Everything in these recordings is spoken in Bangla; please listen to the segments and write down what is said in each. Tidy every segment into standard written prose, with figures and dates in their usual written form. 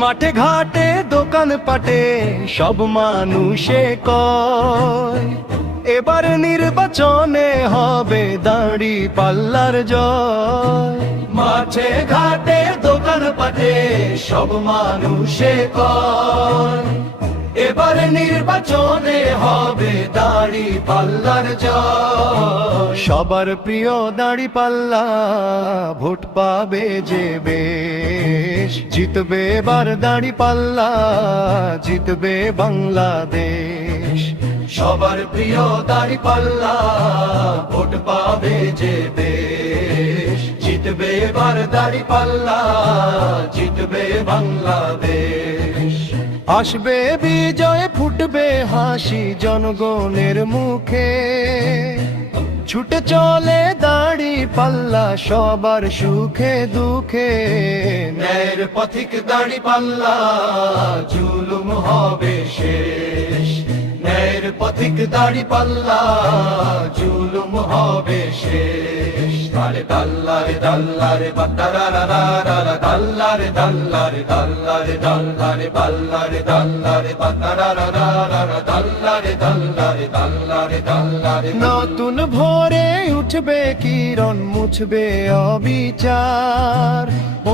মাঠে ঘাটে দোকান পাটে সব মানুষে কয় এবার নির্বাচনে হবে দাঁড়ি পাল্লার জয়। মাঠে ঘাটে দোকান পাটে সব মানুষে কয় এবার নির্বাচনে হবে দাঁড়ি পাল্লার জয়। সবার প্রিয় দাঁড়ি পাল্লা ভোট পাবে যে বেশ, জিতবে এবার দাঁড়ি পাল্লা, জিতবে বাংলাদেশ। সবার প্রিয় দাঁড়ি পাল্লা ভোট পাবে যে বেশ, জিতবে এবার দাঁড়ি পাল্লা, জিতবে বাংলাদেশ। আসবে বিজয় ফুটবে হাসি জনগণের মুখে, ছুটে চলে দাঁড়ি পাল্লা সবার সুখে দুঃখে। ন্যায়ের পথিক দাঁড়ি পাল্লা জুলুম হবে শেষ, ন্যায়ের পথিক দাঁড়ি পাল্লা জুলুম হবে শেষ। দাঁড়ে দাল্লারে দাল্লারে বাতারারারারা দাল্লারে দাল্লারে দাল্লারে দাল্লারে পাল্লারে দাল্লারে বাতারারারারা দাল্লারে দাল্লারে দাল্লারে দাল্লারে। নতুন ভোরে উঠবে কিরণ মুছবে অবিচার,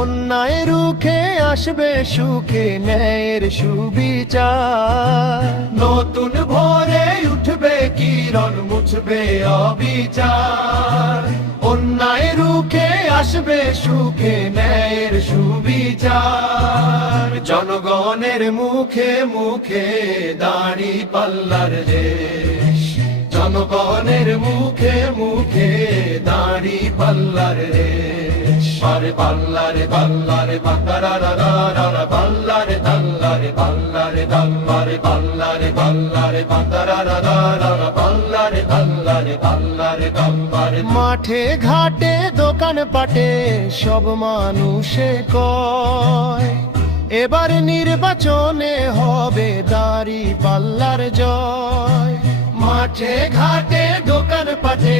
অন্যায় রুখে আসবে সুখে ন্যায়ের সুবিচার। নতুন ভোরে উঠবে কিরণ মুছবে অবিচার, অন্যায় রুখে আসবে সুখে ন্যায়ের সুবিচার। জনগণের মুখে মুখে দাঁড়ি পাল্লার দেশ, জনগণের মুখে মুখে দাঁড়ি পাল্লার দেশ। পারে পাল্লারে পাল্লারে পাতারারারারা পাল্লারে দাল্লারে পাল্লারে দাল্লারে পাল্লারে পাল্লারে পাতারারারারা পাল্লারে দাল্লারে পাল্লারে দাল্লারে। মাঠে ঘাটে দোকান পাটে সব মানুষে কয় এবার নির্বাচনে হবে দাঁড়ি পাল্লার জয়। মাঠে ঘাটে দোকান পাটে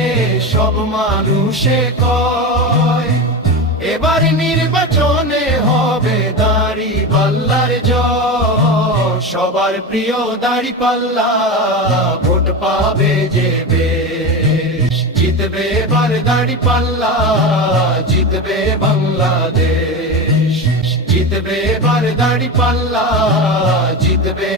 সব মানুষে কয় এবার নির্বাচনে হবে দাঁড়ি পাল্লার জয়। সবার প্রিয় দাঁড়ি পাল্লা ভোট পাবে যে বেশ, জিতবে এবার দাঁড়ি পাল্লা, জিতবে বাংলাদেশ। জিতবে এবার দাঁড়ি পাল্লা, জিতবে।